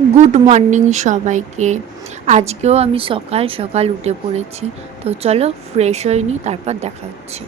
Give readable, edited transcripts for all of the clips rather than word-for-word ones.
Good morning সবাইকে। আজকেও আমি সকাল সকাল উঠে পড়েছি। তো চলো ফ্রেশ হয়ে নিই, তারপর দেখা হচ্ছে।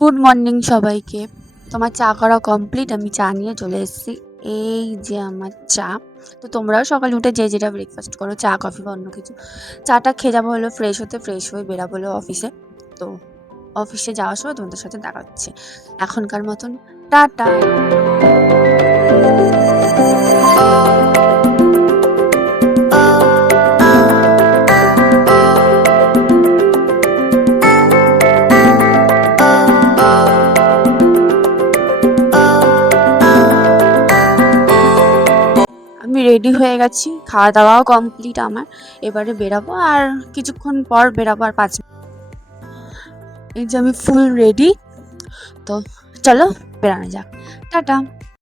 গুড মর্নিং সবাইকে। তোমার চা করা কমপ্লিট, আমি চা নিয়ে চলে এসেছি। এই যে আমার চা। তো তোমরাও সকালে উঠে যে যেটা ব্রেকফাস্ট করো, চা কফি বা অন্য কিছু, চাটা খেয়ে যাবো হলো ফ্রেশ হতে, ফ্রেশ হয়ে বেরাবো হলো অফিসে। তো অফিসে যাওয়ার সময় তোমাদের সাথে দেখা হচ্ছে। এখনকার মতন টাটা। আমি রেডি হয়ে গেছি, খাওয়া দাওয়াও কমপ্লিট আমার। এবারে বেরাবো, আর কিছুক্ষণ পর বেরাবো, আর 5 মিনিট। এই যে আমি ফুল রেডি। তো চলো বেরানো যাক। টাটা।